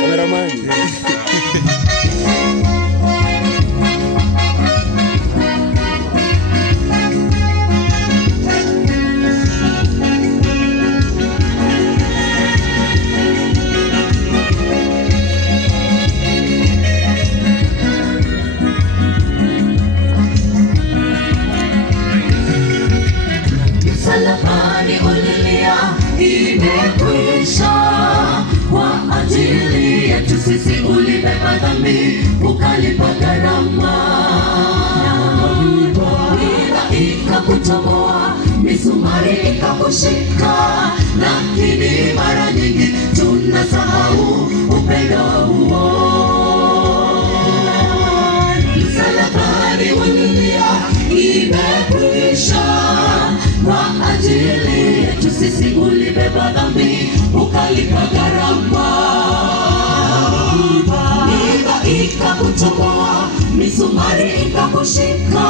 Kameramani. Msalabani ulilia, imekwisha. Kwa ajili yetu sisi ulibeba dhambi, ukalipa gharama. Miiba ikakutoboa, misumari ikakushika, lakini mara nyingi tunasahau upendo huo. Msalabani ulilia, imekwisha. Kwa ajili yetu sisi ulibeba dhambi, ukalipa gharama. Miiba ikakutoboa, misumari ikakushika,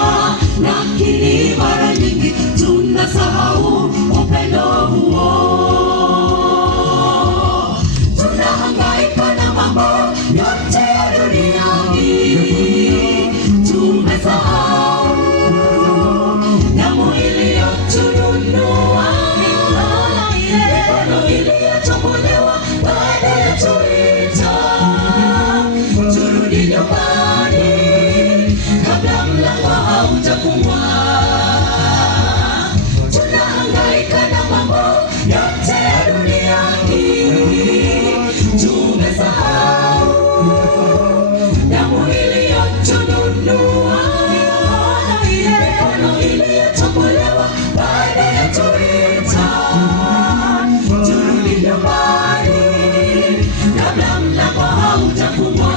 lakini mara nyingi tunasahau upendo huo. Tunahangaika na mambo yote ya dunia hii, tumesahau damu iliyotununua, mikono iliyotobolewa baada ya tuita. Turudi nyumbani kabla mlango haujafungwa. Tunahangaika na mambo yote ya dunia hii, tumesahau damu iliyotununua, mikono iliyotobolewa baada ya tuita. Turudi nyumbani kabla mlango haujafungwa.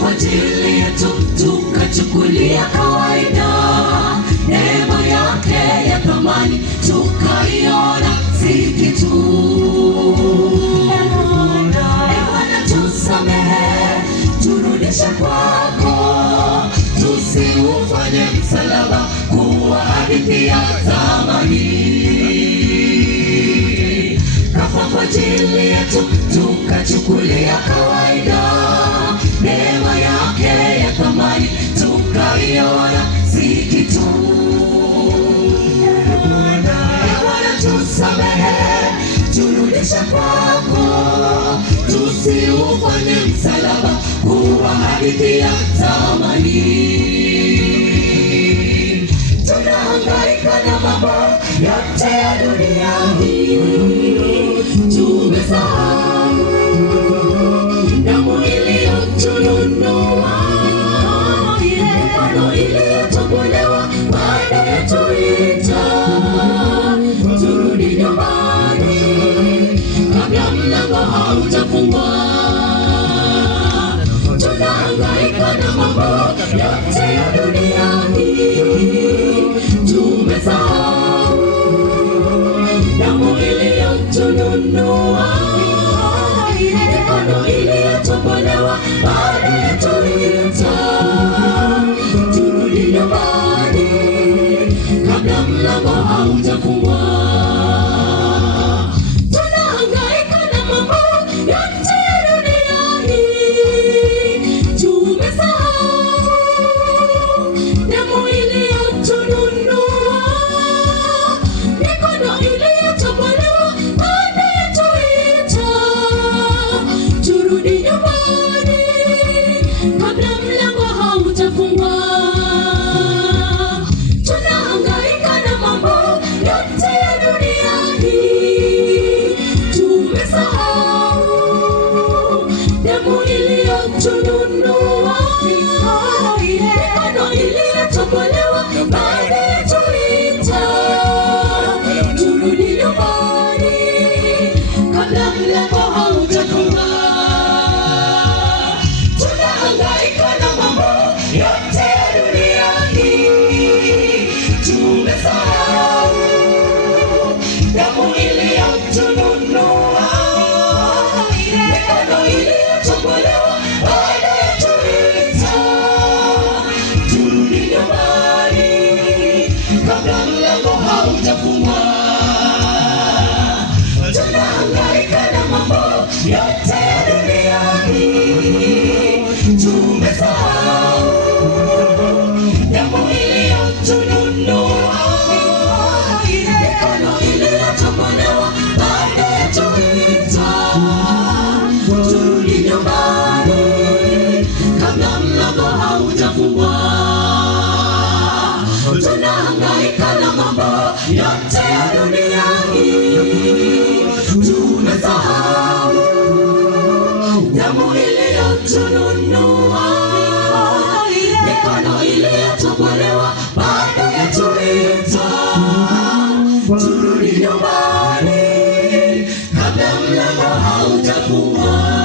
Kwa ajili yetu tukachukulia kawaida, neema yake ya thamani tukaiona si kitu. Bwana tusamehe, turudishe kwako, tusiufanye msalaba kuwa hadithi ya zamani. Kafa kwa ajili yetu tukachukulia kawaida, neema yake ya thamani tukaiona si kitu. Bwana tusamehe, turudishe kwako, tusiufanye msalaba kuwa hadithi ya zamani. Tunahangaika na mambo yote ya dunia hii, tumesahau damu iliyotununua, mikono iliyotobolewa baada ya tuita. Turudi nyumbani kabla mlango haujafungwa. Tunahangaika na mambo yote ya dunia hii, tumesahau damu iliyotununua, mikono iliyotobolewa baada ya tuita. Turudi nyumbani kabla mlango haujafungwa. Tunahangaika na mambo yote ya dunia hii, tumesahau damu iliyotununua, mikono iliyotobolewa baada ya tuita. Turudi nyumbani kabla mlango haujafungwa. Tunahangaika na mambo yote ya dunia hii, tumesahau damu iliyotununua, mikono iliyotobolewa baada ya tuita. Turudi nyumbani kabla mlango haujafungwa. tumesahau damu iliyotununua, mikono iliyotobolewa bado yatuita. Turudi nyumbani kabla mlango haujafungwa. Tunahangaika na mambo yote ya dunia hii, tumesahau damu iliyotununua, mikono iliyotobolewa bado yatuita. Turudi nyumbani kabla mlango haujafungwa.